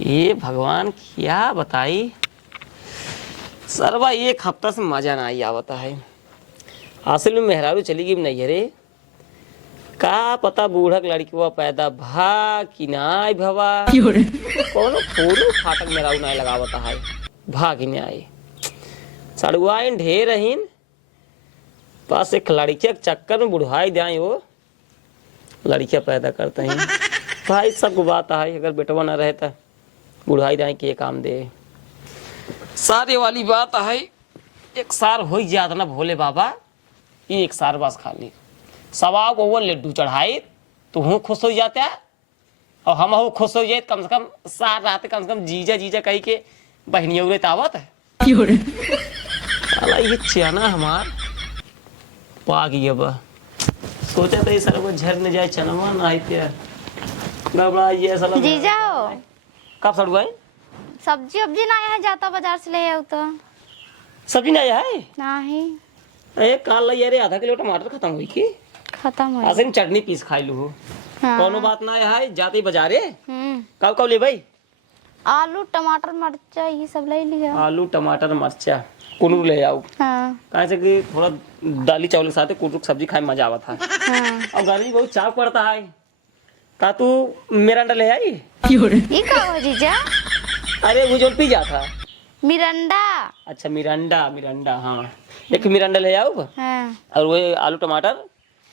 ये भगवान क्या बताई सरवा, एक हफ्ता से मजा ना आई आवता है। असल में मेहरारू चली गई नहीं रे, का पता बूढ़क लड़की हुआ पैदा भा कि नाई भवा कोनो फोड़ो फाटक मेहरारू नहीं लगावता है, भा कि नहीं सड़ुआइन ढेर रहीन पास एक लड़किया के चक्कर में बुढ़ाई जाए वो लड़कियां पैदा करते हैं। भाई सबको बात है, अगर बेटवा ना रहता बुढ़ाई जाए के काम दे सारे वाली बात है। एक सार हो जाता ना भोले बाबा, एक सार बस खाली सवा को वो लड्डू चढ़ाई तो हूँ खुश हो जाता है और हम हो खुश हो जाए। कम से कम सार रहते, कम से कम जीजा जीजा कही के बहनियों रे तावत है। ये चना हमार पा गया बा, सोचा था ये सारा वो झर न जाए चनवा ना आते गबड़ा ये साला जीजा हो कब सड़ुआ सब्जी वब्जी ना है, जाता बाजार से ले आओ तो सब्जी नहीं है नहीं। ए काल ला यार आधा किलो टमाटर खत्म हुई की खत्म हो आसिन चटनी पीस खाई लू। हाँ। कोनो बात ना है, जाते ही बाजारे कब कब ले भाई आलू टमाटर मिर्चा ये सब ले लिया। आलू टमाटर मिर्चा कुनू ले आओ। हाँ। कहे से कि थोड़ा दाली चावल के साथ कुछ सब्जी खाए मजा आवा था। हाँ। और गर्मी बहुत चाव पड़ता है, का तू मिरांडा ले आई? ये का हो जीजा? अरे वो जो पिज्जा था मिरांडा। अच्छा मिरांडा, मिरांडा हाँ एक मिरांडा ले आओ। हाँ। और वो आलू टमाटर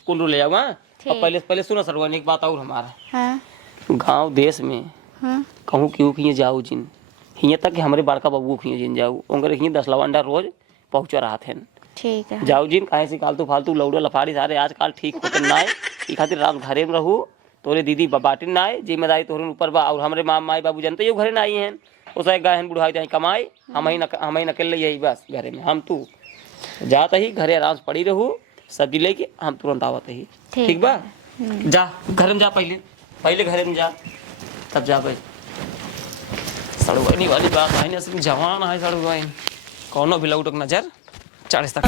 कुंडू ले आओ। हाँ और पहले पहले सुनो सरवन एक बात और हमारा। हाँ। गांव देश में हाँ। कहूँ क्यों कि जाओ जिन हियाँ तक कि हमारे बड़का बबू खिए जिन जाओ उनके हियाँ 10 लवंडा रोज पहुँचा रहा थे। ठीक है जाओ जिन काहे से फालतू फालतू लौड़ा लफाड़ी सारे आजकल ठीक होते ना है। ई खातिर रात घरे में रहू, तोरे दीदी बाटिन ना आए जिम्मेदारी तोहरे ऊपर बा। और हमारे माँ माई बाबू जानते हो घरे ना आई हैं, उस एक गए बुढ़ाई जाए कमाई हम ही नकल यही बस घरे में हम तू जाता ही घरे आराम से पड़ी रहू सब्जी लेके हम तुरंत आवत ही। ठीक बा जा घर में जा, पहले पहले घरे में जा तब जा भाई। सड़ुआनी वाली बात है ना, जवान है सड़ुआइन कौनो भी लौटक नजर 40 तक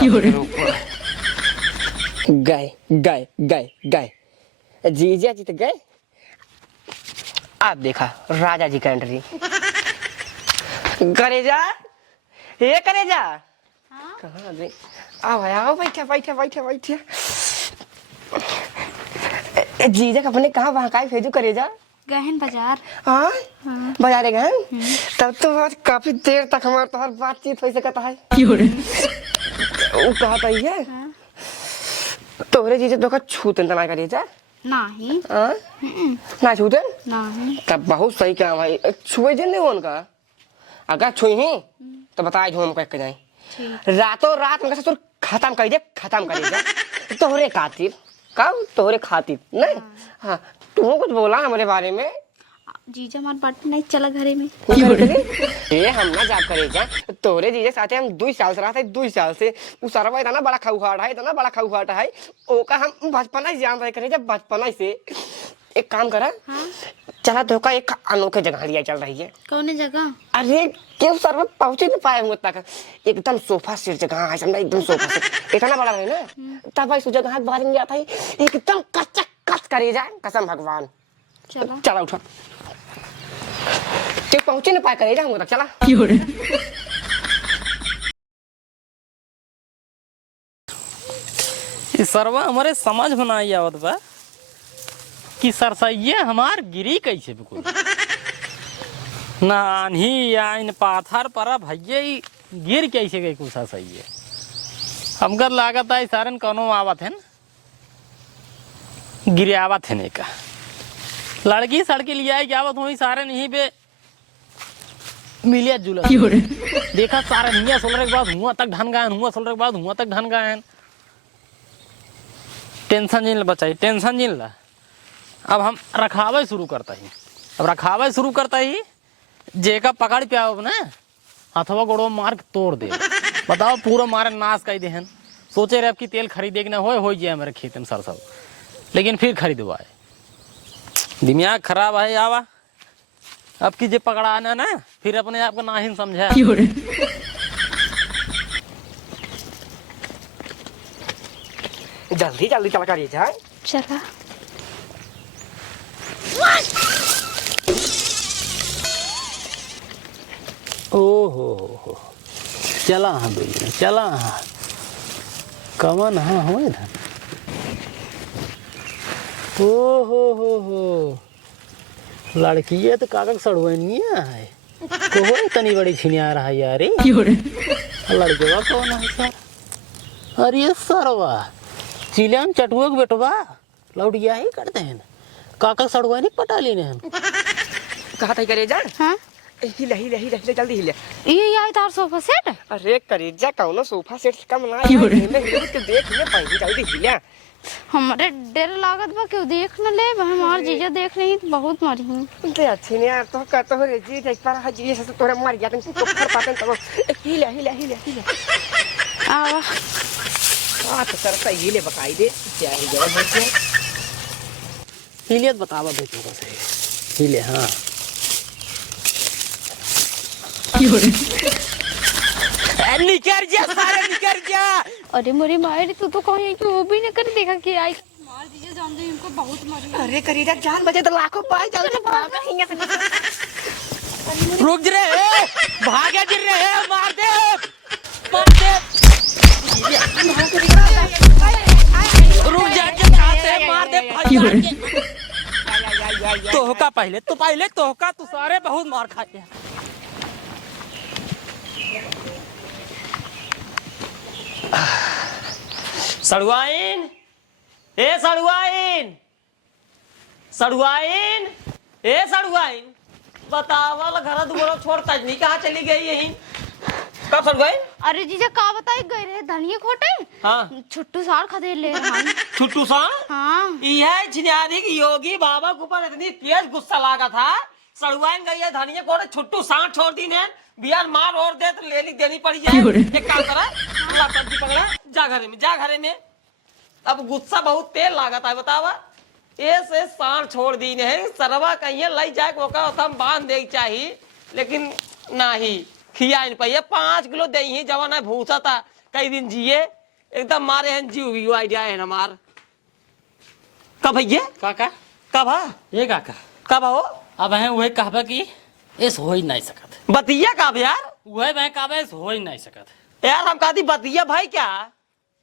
गए गए गए गए जीजा जी तो गए। आप देखा राजा जी का एंट्री। करेजा ये करेजा कहाँ गए? आओ आओ बैठे बैठे बैठे बैठे। जीजा का अपने कहाँ वहाँ का भेजू करेजा? गहन बाजार। हाँ बाजारे गए तब तो बात काफी देर तक हमारे तो हर बातचीत हो सकता है। वो कहा था ये तोरे जीजा तो का छूतन तना करेजा नहीं। ना छूते नहीं तब बहुत सही क्या भाई छुए जन नहीं उनका अगर छुई ही तो बताए जो हम कह के जाए रातों रात उनका ससुर खत्म कर दे, खत्म कर दे तोहरे खातिर कब तोहरे खातिर नहीं। हाँ तू कुछ बोला हमारे बारे में? जीजा हमारे बात नहीं चला घरे में। ये हम ना जा करे जा तोरे जीजे साथे हम 2 साल से रहते 2 साल से उस सारा इतना बड़ा खाऊहाट है, इतना बड़ा खाऊहाट है ओका हम बचपन से जान रहे करे जब बचपन से। एक काम करा चला धोखा एक अनोखे जगह लिया चल रही है। कौन जगह? अरे क्यों सर पहुंचे नहीं पाए हुए तक एकदम सोफा सेट जगह है समझा, एकदम सोफा सेट इतना बड़ा है ना तब भाई उस जगह बाहर में आता है एकदम कच्चा कच करे जाए कसम भगवान। चलो चला उठा तो पहुंचे नहीं पाए करे जा हम तक चला। सरवा हमारे समझ में नहीं आवत बा कि सरसैया हमार गिरी कैसे बिल्कुल ना आन्ही या इन पाथर पर भैया गिर कैसे गई कुछ सरसैया हमका लागत है सारन कौनो आवत है गिरे आवत है ने का लड़की सड़की लिया है आवत हुई सारे नहीं पे मिलिया जुला देखा सारे निया सोलर के बाद हुआ तक ढन गए, हुआ सोलर के बाद हुआ तक ढन गए। टेंशन जिन ला बचाई, टेंशन जिन ला। अब हम रखावे शुरू करता ही, अब रखावे शुरू करता ही जेका पकड़ पे आओ ना हथवा गोड़वा मार के तोड़ दे। बताओ पूरा मारे नाश कर दे। सोचे रहे अब की तेल खरीदे कि ना हो जाए मेरे खेत में सरसों, लेकिन फिर खरीदवाए। दिमाग खराब है आवा अब की जे पकड़ाना ना फिर अपने आप को ना ही समझा। जल्दी जल्दी चला करिए जाए चला हो चला हाँ भैया चला हाँ कवन हाँ हो इधर हो लड़की है तो कागज सड़वनिया है कोई तनी बड़ी छिनिया रहा यार लड़केवा कौन है सर अरे सरवा चिलियन चटुआ के बेटवा लौटिया ही करते हैं कागज सड़वनी पटा लेने हम कहा था करेजा हाँ हिले हिले हिले हिले जल्दी हिले ये आई तार सोफा सेट अरे करेजा कौनो सोफा सेट से कम ना है हिले हिले के देख ले पहले जल्दी हिले हमारे डर लागत बा क्यों देख न ले हमार जीजा देख रही तो बहुत मरी हूँ ते अच्छे ने यार तो कहते हो रे जी देख पर जी से तोरे मर गया तुम तो कर पाते तो हिले हिले हिले हिले आवा हां तो सर सही हिले बकाई दे क्या है जरा बच्चे हिलियत बतावा दे तू से हिले हाँ निकर जा सारे निकर जा। अरे मेरी मायरी तू तो कहीं कि वो भी न कर देखा कि आई मार दीजिए जान दो इनको बहुत मरी अरे करेजा जान बचे तो लाखों पाए जल्दी भाग यहां से रुक रे भागे गिर रहे मार दे रुक जा के खाते मार दे तोहका पहले तोहका तू सारे बहुत मार खाते सड़ुआइन ए सड़ुआइन सड़ुआइन ए सड़ुआइन बतावल घर दुआरा छोड़ तजनी कहाँ चली गई यहीं कब सड़ुआइन अरे जीजा का बताई गए रहे धनिया खोटे हाँ छुट्टू सार खदे ले हम छुट्टू सा हाँ यह झिन्यानी की योगी बाबा के ऊपर इतनी तेज गुस्सा लागा था सड़ुआइन गई है धनिया कोड़े छुट्टू सांड छोड़ दी ने बियार मार और दे तो लेनी देनी पड़ी जाए एक काम करा अल्लाह सब्जी पकड़ा जा घरे में अब गुस्सा बहुत तेज लागत है बतावा ऐसे सांड छोड़ दी ने सरवा कहीं लई जाए ओका हम बांध दे चाहिए लेकिन नहीं खिया इन पाइए 5 किलो दे ही जवान है भूसा था कई दिन जिए एकदम मारे हैं जीव भी आइडिया है ना मार कब भैया काका कब ये काका कब हो अब है वही कहबा की इस हो ही नहीं सकत बतिया कब यार वही मैं कहबा इस हो ही नहीं सकत यार हम कहती बतिया भाई क्या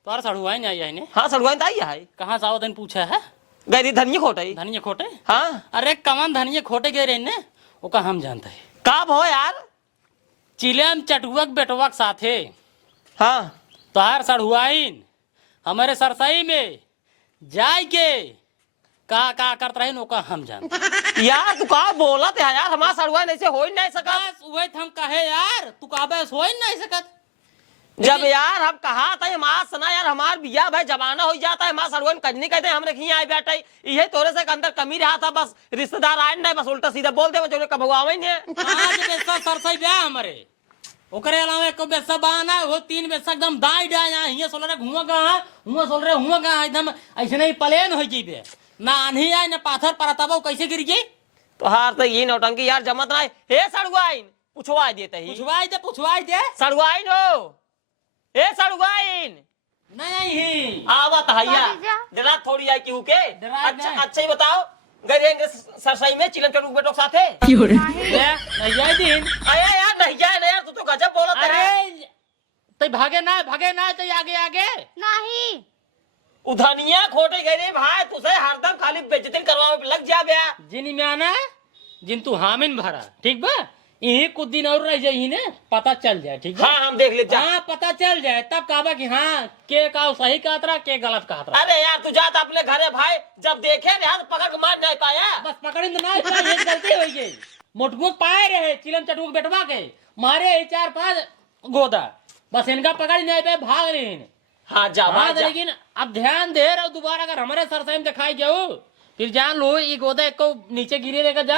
तोर सड़ुआई नहीं आई ने हाँ सड़ुआइन आई है कहाँ से आओ दिन पूछा है गई थी धनिया खोटाई धनिया खोटे हाँ अरे कमन धनिया खोटे गए रहे ने ओका हम जानते हैं कब हो यार चिलियम चटुअक बेटवा के साथे हाँ तोहार सड़ुआइन हमारे सरसई में जाय के का करत रहे ओका हम जानते यार तू कहा बोला थे यार हमारा सड़ुआइन ऐसे हो ही नहीं सका बस वही हम कहे यार तू कहबे हो ही नहीं सकत जब यार हम कहा था हमारा सना यार हमार बिया भाई जमाना हो जाता है हमारा सड़ुआइन कजनी कहते हैं हम रखी आए बैठे यही तोरे से अंदर कमी रहा था बस रिश्तेदार आए नहीं बस उल्टा सीधा बोल दे जो कब आवे नहीं आज बेसा सरसई ब्याह हमारे ओकरे अलावा एको बेसा बाना हो 3 बेसा एकदम दाई डाय यहाँ हिया सोल रे घुमा गा एकदम ऐसे नहीं प्लेन हो जीबे ना आंधी आए ना पाथर परताबो कैसे गिर गई तो हार तो ये नौटंकी यार जमत ना हे सड़ुआइन पूछवा देते ही पूछवाई दे सड़ुआइन हो ए सड़ुआइन नहीं आवत हैया जीजा। जरा थोड़ी आई क्यों के डरा अच्छा नहीं। अच्छा ही बताओ गए रहेंगे सरसई में चिलम चटू बेटो के साथे नहीं जाए दिन आया यार नहीं जाए ना यार तू तो गजब बोलत है अरे तो भागे ना तो आगे नहीं उधनिया खोटे गए रे भाई तुझे हरदम खाली बेइज्जती करवावे पे लग जा बे जिन में आना जिन तू हामिन भरा ठीक बा यही कुछ दिन और रह जाई ने पता चल जाए ठीक बा हाँ हम देख ले जा हाँ पता चल जाए तब कहबा कि हाँ के का सही कहत रहा के गलत कहत रहा अरे यार तू जात अपने घरे भाई जब देखे रे हाथ पकड़ के मार नहीं पाया बस पकड़ी तो ना ये गलती हो गई मोटको पाए रहे चिलम चटुक बेटवा के मारे 4-5 गोदा बस इनका पकड़ नहीं पाए भाग रहे हैं हाँ जा हाँ भाई जा लेकिन अब ध्यान दे रहा दोबारा अगर हमारे सरसई में दिखाई जाओ फिर जान लो ये गोदा को नीचे गिरे देगा जा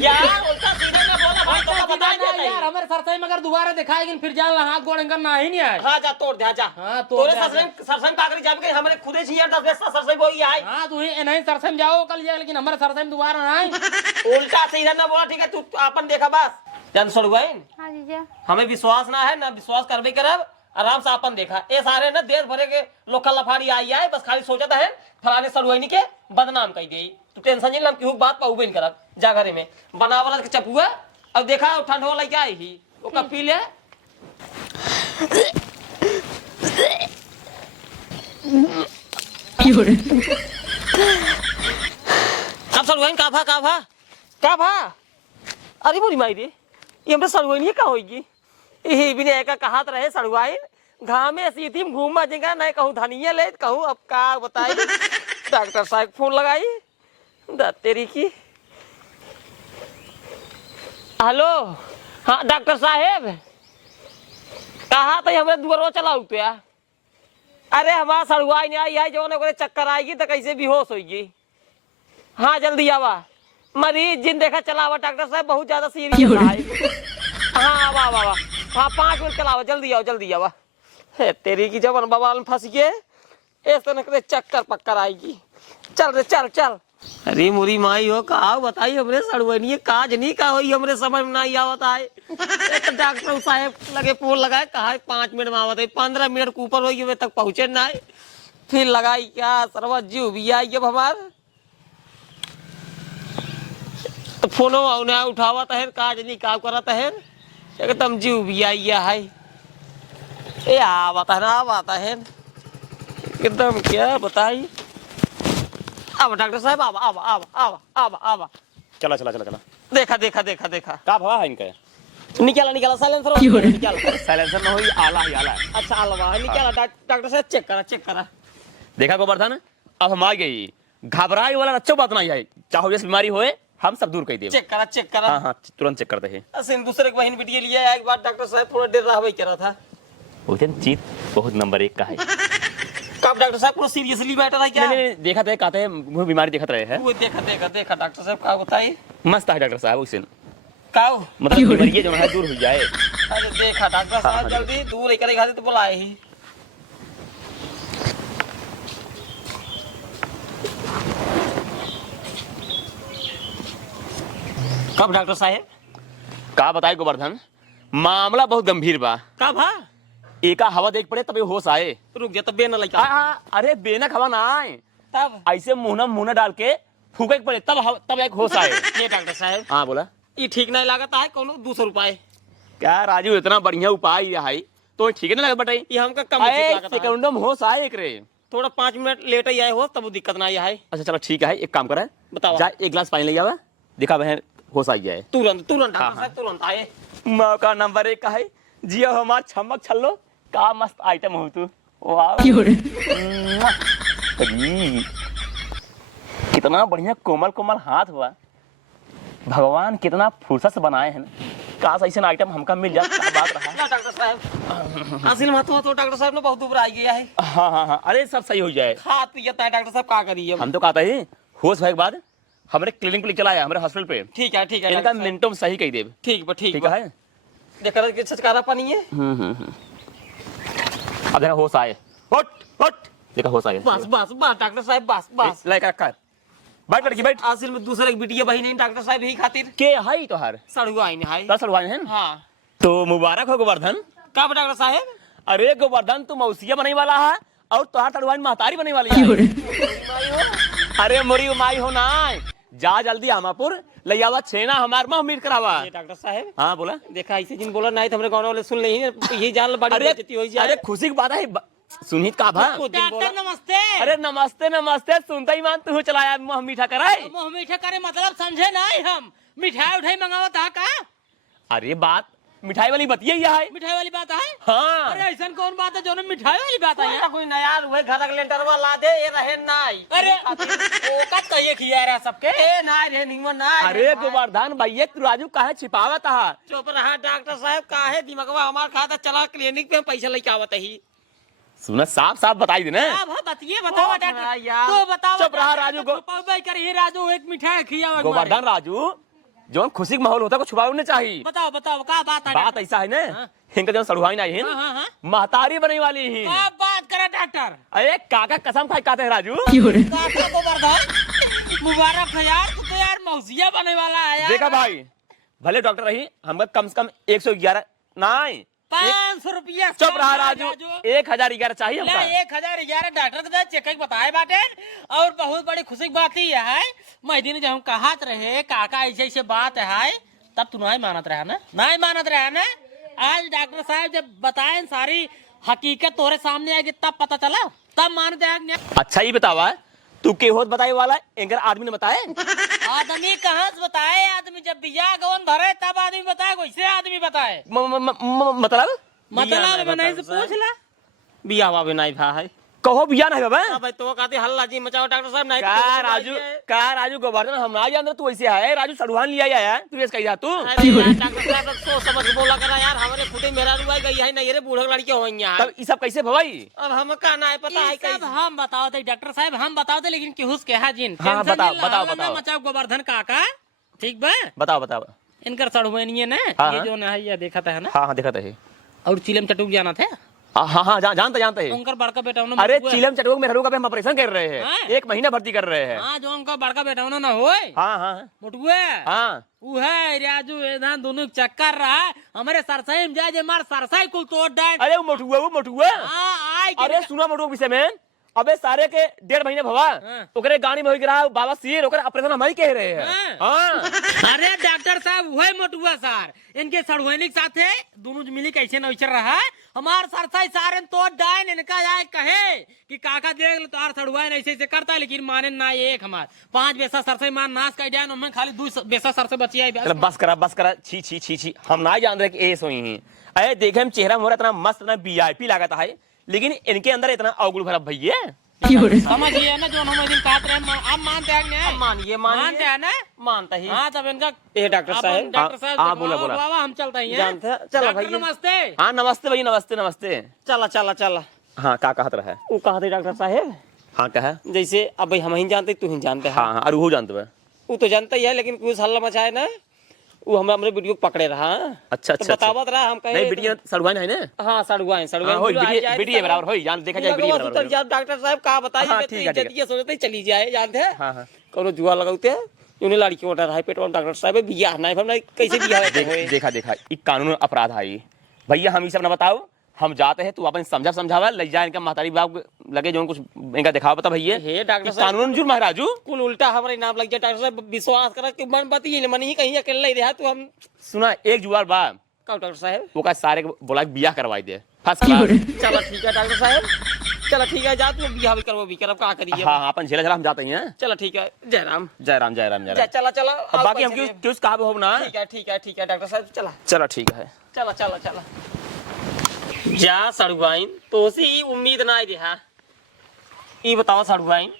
यार उल्टा सीधे का बोला भाई तो बता देता यार हमारे सरसई में अगर दोबारा दिखाएगी फिर जान ला हाथ गोड़ इनका ना ही नहीं आए हाँ जा तोड़ दे जा हाँ, तोड़ तोरे दे, सरसई कागरी जाम के हमरे खुदे छी यार 10 बेस्ता सरसई बोई आई हाँ तू ही नहीं सरसई में जाओ कल जाए लेकिन हमारे सरसई में दोबारा ना आए उल्टा सीधा ना बोला ठीक है तू अपन देखा बस जान सड़ुआइन हाँ जीजा हमें विश्वास ना है ना विश्वास करबे करब आराम से अपन देखा ये सारे ना देश भरे के लोकल लफाड़ी आई है बस खाली सोचता है फलाने सड़ुआइनी के बदनाम कर दे तू टेंशन नहीं हम केहू बात पर उबेन करब जा घरे में बनावल के चपुआ अब देखा ठंड हो लग आई ही ओका पी ले। कब सड़ुआइन का भा अरे बोली माई रे ये हमरे सड़ुआइन ये का होगी यही भी ने का कहात रहे सड़ुआइन घाम में सीधी में घूम जाएगा नहीं कहूँ धनिया ले कहूँ अब का बताई डॉक्टर साहब फोन लगाई तेरी की। हेलो हाँ डॉक्टर साहेब कहा तो हमरे दुआरो चलाऊ तो यार अरे हमारा सड़ुआई नहीं आई है जो ने चक्कर आएगी तो कैसे बेहोश होगी। हाँ जल्दी आवा मरीज जिन देखा चलावा डॉक्टर साहब बहुत ज्यादा सीरियस है। हाँ आवा आवा आवा हाँ 5 मिनट चलावा जल्दी आवा है तेरी की जब बवाल में फंस गए इस तरह चक्कर पक्कर आएगी। चल रे चल अरे मुरी माई हो कहा बताई हमरे सड़ुआई काज नहीं का होई हमरे समझ में नहीं आवता है। डॉक्टर साहब लगे फोन लगाए कहा 5 मिनट में आवत है 15 मिनट के ऊपर होगी वे तक पहुंचे ना है फिर लगाई क्या सरवा जीव भी आई अब हमार तो फोनो उन्हें उठावत है काज नहीं काम करत है एकदम जीव भी आई है ए आवता है एकदम क्या बताई। अब डॉक्टर साहब आवा चला देखा का भवा है इनका निकाला साइलेंसर निकाला साइलेंसर न होई आला है अच्छा आलवा निकाला डॉक्टर साहब चेक करा देखा गोवर्धन अब हम आ गई घबराई वाला अच्छी बात नहीं है चाहे जैसे बीमारी होए हम सब दूर कर दे चेक करा हाँ तुरंत चेक करते हैं। असिन दूसरे के बहन बिटिया लिया एक बार डॉक्टर साहब थोड़ा देर रहा कह रहा था उधर चीत बहुत नंबर 1 का है। कब डॉक्टर साहब पूरा सीरियसली बैठा था क्या नहीं देखा थे कहते हैं मुंह बीमारी देखत रहे हैं वो देखा डॉक्टर साहब का बताई मस्त है डॉक्टर साहब उसे काओ मतलब बीमारी जो है दूर हो जाए। अरे देखा डॉक्टर साहब जल्दी दूर करे खाते तो बुलाए ही कब डॉक्टर साहब का बताए गोवर्धन मामला बहुत गंभीर बा कब हाँ एका हवा देख पड़े तभी होश आए। रुक जा तब बेना लगा अरे बेनक हवा ना आए तब ऐसे मुंह डाल के फूके पड़े तब एक होश आए। ये डॉक्टर साहब हाँ बोला ये ठीक नहीं लागत है कोनो 200 रुपए क्या राजू इतना बढ़िया उपाय है तो ठीक नहीं लगा बताई ये हमका कम ठीक लागत है सेकंडों में होश आए एक रे थोड़ा 5 मिनट लेट ही आए हो तब वो दिक्कत ना है। अच्छा चलो ठीक है एक काम करा बताओ जा 1 गिलास पानी ले आवा दिखा बहन होश आई जाए तुरंत डॉक्टर साहब तुरंत आए मौका नंबर 1 का है जिया हमार छमक छल्लो का मस्त आइटम हो तू वाह कितना बढ़िया कोमल हाथ हुआ भगवान कितना फुर्सत से बनाए हैं काश ऐसा आइटम हमका मिल जाए क्या बात रहा। ना डॉक्टर साहब असिल महत्व तो डॉक्टर साहब ने बहुत ऊपर आई गया है। हाँ अरे सब सही हो जाए खात पियता है डॉक्टर साहब का करिए हम तो कहते हैं होश होने के बाद हमारे क्लिनिक पे चला आया हमारे हॉस्पिटल पे ठीक है इनका मिनटों में सही कही देव ठीक है देख रहा कि छचकारा पानी है अब देखा होश आए हट देखा होश आए बस डॉक्टर साहब बस लाइक रखा बैठ लड़की बैठ असिल में दूसरे बिटिया बहन नहीं डॉक्टर साहब यही खातिर के है तो हर सड़ुआ आई है 10 रुपए है हाँ तो मुबारक हो गोवर्धन कब डॉक्टर साहब अरे गोवर्धन तू मौसिया बनने वाला है और तुहार तड़वाइन महतारी बनने वाली है। अरे मोरी माई हो ना जा जल्दी आमापुर ले आवा छेना हमार मां मीट करावा। ये डॉक्टर साहब हाँ बोला देखा ऐसे जिन बोला नहीं तो हमरे गांव वाले सुन नहीं यही जान बड़ी बेइज्जती हो जाए। अरे खुशी की बात है सुनीत का भा डॉक्टर नमस्ते। अरे नमस्ते सुनता ही मान तू चलाया मुंह मीठा कराए मुंह मीठा करे मतलब समझे नहीं हम मिठाई उठाई मंगावत हा का अरे बात मिठाई वाली बतिया ही है मिठाई वाली बात है। हाँ अरे ऐसा कौन बात है जो मिठाई वाली बात है कोई नया हुए घर का लेंटर वाला दे ये रहे नाई अरे वो कत कहिए खिया रहा सबके ए नाई रे निमन नाई अरे गोवर्धन भैया तू राजू काहे छिपावत है चुप रहा डॉक्टर साहब काहे दिमागवा हमार खाता चला क्लिनिक पे हम पैसा लेके आवत ही सुना साफ बताई दे ना अब बतिए बताओ रहा यार। तो बताओ चुप रहा राजू को करिए राजू एक मिठाई खिया गोवर्धन राजू जो खुशी का माहौल होता है को छुपावे नहीं चाहिए। बताओ क्या बात है बात ऐसा है ना इनका जो सड़ुआई नहीं है हाँ। महतारी बनने वाली है। क्या बात करे डॉक्टर अरे काका कसम खाई कहते हैं राजू काका को बर्दाश्त मुबारक है यार तू तो यार मौसिया बनने वाला है यार। देखा भाई भले डॉक्टर रही हमका कम से कम 111 नहीं 500 रुपया चुप रहा राजू 1011 चाहिए हमका 1011 डॉक्टर के चेक बताए बाटे और बहुत बड़ी खुशी की बात ही है मैं दिन जब हम कहत रहे काका ऐसे ऐसे बात है तब तू नहीं मानत रहा ना आज डॉक्टर साहब जब बताएं सारी हकीकत तोरे सामने आएगी तब पता चला, तब मान जाएंगे। अच्छा ये बतावा तू के होत बताए वाला एंकर आदमी ने बताए? आदमी कहाँ से बताए? आदमी जब बिया गवन भरे तब आदमी बताए, वैसे आदमी बताए। मतलब मतलब नहीं से पूछ ला। बिया हुआ भी नहीं भा है। कहो बिया नहीं बाबा। अब तो कहते हल्ला जी मचाओ डॉक्टर साहब नहीं। का राजू गोवर्धन हम ना जानते तू ऐसे है राजू सड़ुहान लिया है तू ऐसे कही जा तू। अरे यार डॉक्टर साहब सोच समझ के बोला करा यार, हमारे खुदे मेरा रुआई गई है नहीं रे बूढ़ा लड़की हो गई है। तब ये सब कैसे भवाई? अब हम कहना है पता है सब कैसे। हम बताओ डॉक्टर साहब, हम बताओ लेकिन केहुस के है जिन हाँ, टेंशन बताओ, नहीं ला, बताओ, हल्ला बताओ। ना मचाओ गोवर्धन काका, ठीक बा? बताओ बताओ। इनकर सड़ुआनिए ना, हाँ, ये हाँ। जो ना है ये देखा था ना। हाँ हाँ देखा है। और चिलम चटुक जाना था, हाँ हाँ जानते है। उनका बड़का बेटा होना। अरे चिलम चटोक में हरू का भी हम ऑपरेशन कर रहे हैं। हाँ। 1 महीना भर्ती कर रहे हैं। हाँ, जो उनका बड़का बेटा होना ना होए हाँ हाँ मोटुए, हाँ। वो है राजू इधर दोनों चक्कर रहा हमारे सरसाई में जाए मार सरसाई कुल तोड़ डाल। अरे वो मोटुआ। हाँ आई के अरे सुना मोटुआ विषय में अबे सारे के 1.5 महीने भवा हाँ। ओकरे गाड़ी में हो गिरा बाबा सिर ओकरे ऑपरेशन हम ही कह रहे हैं। हाँ। अरे डॉक्टर साहब वही मोटुआ सर इनके सड़ुआनी के साथ है, दोनों मिली कैसे नौचर रहा है हमार सरसाई सारे तो डाइन इनका आए कहे कि काका देख लो तार सड़ुआन ऐसे ऐसे करता है, लेकिन माने ना एक हमार 5 बेसा सरसाई मान नाश कर डाइन उनमें खाली 2 बेसा सरसे बची आई। चल बस करा छी छी छी छी हम ना जान रहे कि ऐसे ही हैं। अरे देखे हम चेहरा मोरा इतना मस्त इतना वीआईपी लागता है, लेकिन इनके अंदर इतना अवगुल भरा भैया। समझिए ना जो हम दिन कहते रहे आप मानते हैं मानिए मानते हैं ना। मानता ही। हाँ तब इनका ए डॉक्टर साहब डॉक्टर साहब हाँ, बोला, बोला। बाबा हम चलते हैं। जानते हैं? चलो डॉक्टर भैया। नमस्ते। हाँ नमस्ते भैया नमस्ते। चला चला चला। हाँ का कहत रहा है? वो कहते डॉक्टर साहब हाँ कहा। जैसे अब भाई हम ही जानते तू ही जानते हैं। हाँ हाँ और वो जानते हैं। वो तो जानता ही है, लेकिन कुछ हल्ला मचाए ना वो हमारे वीडियो पकड़े रहा। अच्छा तो अच्छा बतावत रहा हम कहे नहीं बिटिया सड़ुआन है ना। हाँ सड़ुआइन हाँ होई बिटिया बराबर होई जान देखा जाए बिटिया बराबर। डॉक्टर साहब का बताइए हाँ, ठीक है, ठीक है। ये सोचते चली जाए जानते हैं। हाँ हाँ कोनो जुआ लगाते हैं उन्हें लड़की ऑर्डर है पेट्रोल डॉक्टर साहब बियाह नहीं हमने कैसे बियाह होए। देखा ये कानून अपराध है ये। भैया हम ये सब ना बताओ, हम जाते हैं तू अपन समझावा ले जा इनका महतारी बाप लगे जो कुछ इनका दिखाओ बता भैया। हे डॉक्टर साहब कानून जुर्म है राजू। कुल उल्टा हमारे नाम लग जाए डॉक्टर साहब विश्वास कर कि मन बात ये मन ही कहीं अकेले नहीं रहा तो हम सुना एक जुआर बा का डॉक्टर साहब वो का सारे को बोला कि बियाह करवाई दे फर्स्ट क्लास। चलो ठीक है डॉक्टर साहब, चलो ठीक है जा तू बियाह भी करवा भी करब का करिए। हाँ अपन झेला हम जाते हैं। चलो ठीक है जय राम। चला चलो अब बाकी हम क्यों कहा हो ना। ठीक है डॉक्टर साहब चला चलो ठीक है। चला जा सड़ुआइन तो सी उम्मीद ना रहा। ये बताओ सड़ुआइन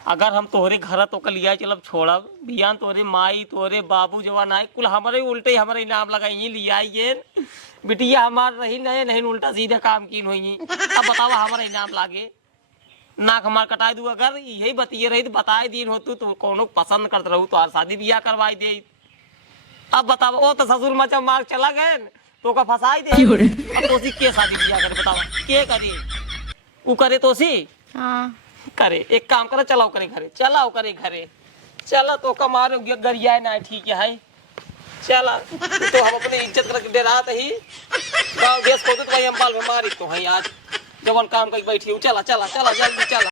अगर हम तोहरे घर तो कर लिया चलब छोड़ब बियान तोहरे माई तोहरे बाबू जवान आए कुल हमारे उल्टे हमारे नाम लगाई लिया ये बिटिया हमार रही नहीं उल्टा सीधा काम की हुई। अब बताओ हमारे नाम लागे नाक हमार कटाई दू अगर यही बतिए रही तो बताए दिन हो तो कोनो पसंद करते रहू तो शादी बियाह करवाई दे। अब बताओ वो तो ससुर मचा मार चला गए तो का फसाई दे। अब तो सी के शादी बियाह करे बताओ के करे वो करे तो सी हाँ करे एक काम करे चलाओ करे घरे चला तो कमार गरिया ना ठीक है चला तो हम अपने इज्जत करके दे रहा था ही गाँव देश को तो भाई हम बाल बीमारी तो है आज जब काम करके बैठी हूँ। चला जल्दी चला।